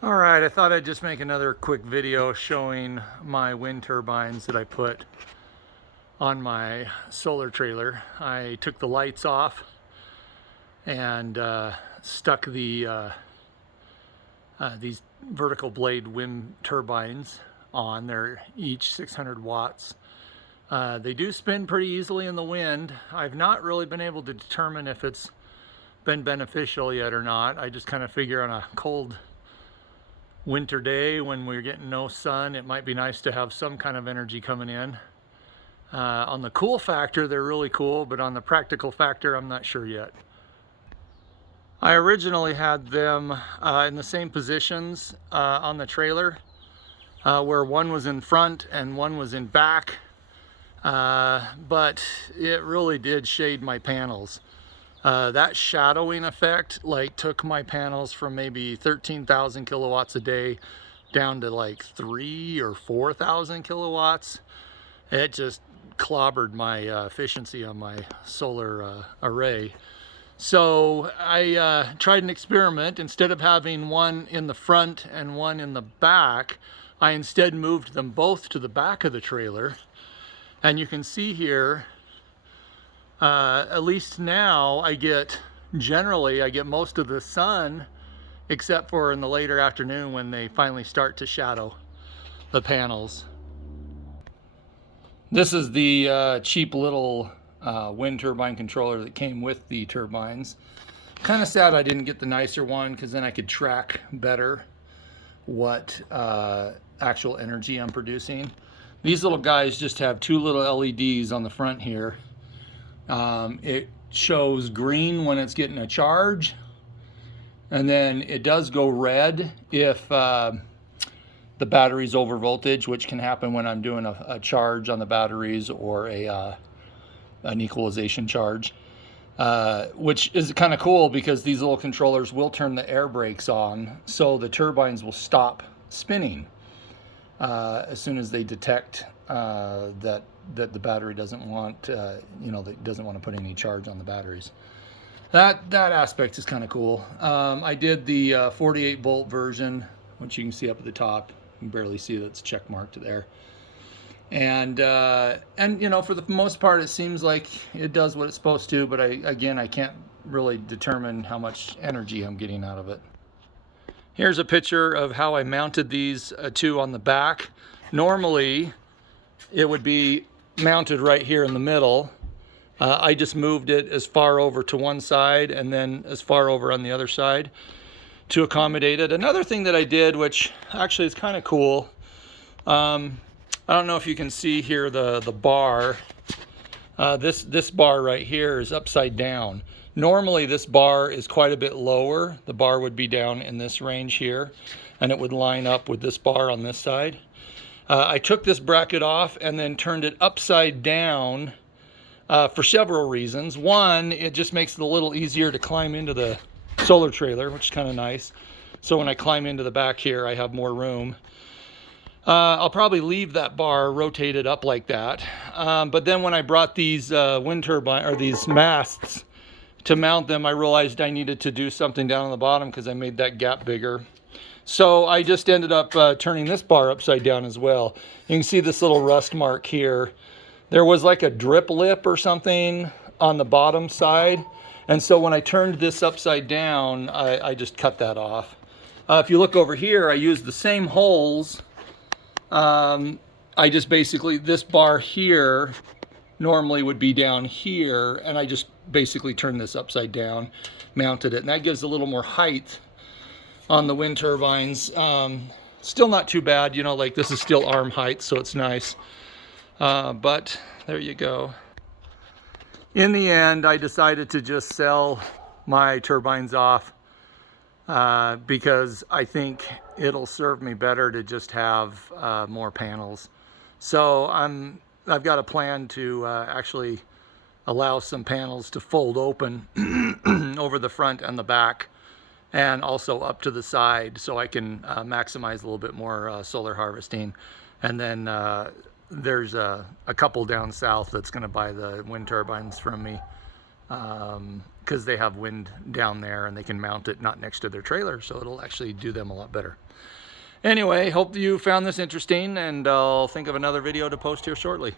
All right, I thought I'd just make another quick video showing my wind turbines that I put on my solar trailer. I took the lights off and stuck these vertical blade wind turbines on. They're each 600 watts. They do spin pretty easily in the wind. I've not really been able to determine if it's been beneficial yet or not. I just kind of figure on a cold winter day when we're getting no sun, it might be nice to have some kind of energy coming in. On the cool factor, they're really cool, but on the practical factor, I'm not sure yet. I originally had them in the same positions on the trailer, where one was in front and one was in back, but it really did shade my panels. That shadowing effect took my panels from maybe 13,000 kilowatts a day down to like 3 or 4,000 kilowatts. It just clobbered my efficiency on my solar array. So I tried an experiment. Instead of having one in the front and one in the back, I instead moved them both to the back of the trailer. And you can see here, at least now generally I get most of the sun, except for in the later afternoon when they finally start to shadow the panels. This is the cheap little wind turbine controller that came with the turbines. Kind of sad I didn't get the nicer one, because then I could track better what actual energy I'm producing. These little guys just have two little LEDs on the front here. It shows green when it's getting a charge, and then it does go red if the battery's over voltage, which can happen when I'm doing a charge on the batteries or an equalization charge, which is kind of cool because these little controllers will turn the air brakes on, so the turbines will stop spinning as soon as they detect that the battery doesn't want, that doesn't want to put any charge on the batteries. That aspect is kind of cool. I did the 48 volt version, which you can see up at the top. You can barely see that it's check marked there. And for the most part, it seems like it does what it's supposed to, but I can't really determine how much energy I'm getting out of it. Here's a picture of how I mounted these two on the back. Normally, it would be mounted right here in the middle. I just moved it as far over to one side and then as far over on the other side to accommodate it. Another thing that I did, which actually is kind of cool, I don't know if you can see here the bar. This bar right here is upside down. Normally this bar is quite a bit lower. The bar would be down in this range here, and it would line up with this bar on this side. I took this bracket off and then turned it upside down for several reasons. One, it just makes it a little easier to climb into the solar trailer, which is kind of nice. So when I climb into the back here, I have more room. I'll probably leave that bar rotated up like that. But then when I brought these wind turbine or these masts to mount them, I realized I needed to do something down on the bottom because I made that gap bigger. So I just ended up turning this bar upside down as well. You can see this little rust mark here. There was like a drip lip or something on the bottom side. And so when I turned this upside down, I just cut that off. If you look over here, I used the same holes. I just basically, this bar here normally would be down here, and I just basically turned this upside down, mounted it, and that gives a little more height on the wind turbines. Still not too bad, like this is still arm height, so it's nice. But there you go. In the end, I decided to just sell my turbines off because I think it'll serve me better to just have more panels. So I've got a plan to actually allow some panels to fold open over the front and the back, and also up to the side, so I can maximize a little bit more solar harvesting. And then there's a couple down south that's going to buy the wind turbines from me because they have wind down there and they can mount it not next to their trailer, so it'll actually do them a lot better. Anyway, hope you found this interesting, and I'll think of another video to post here shortly.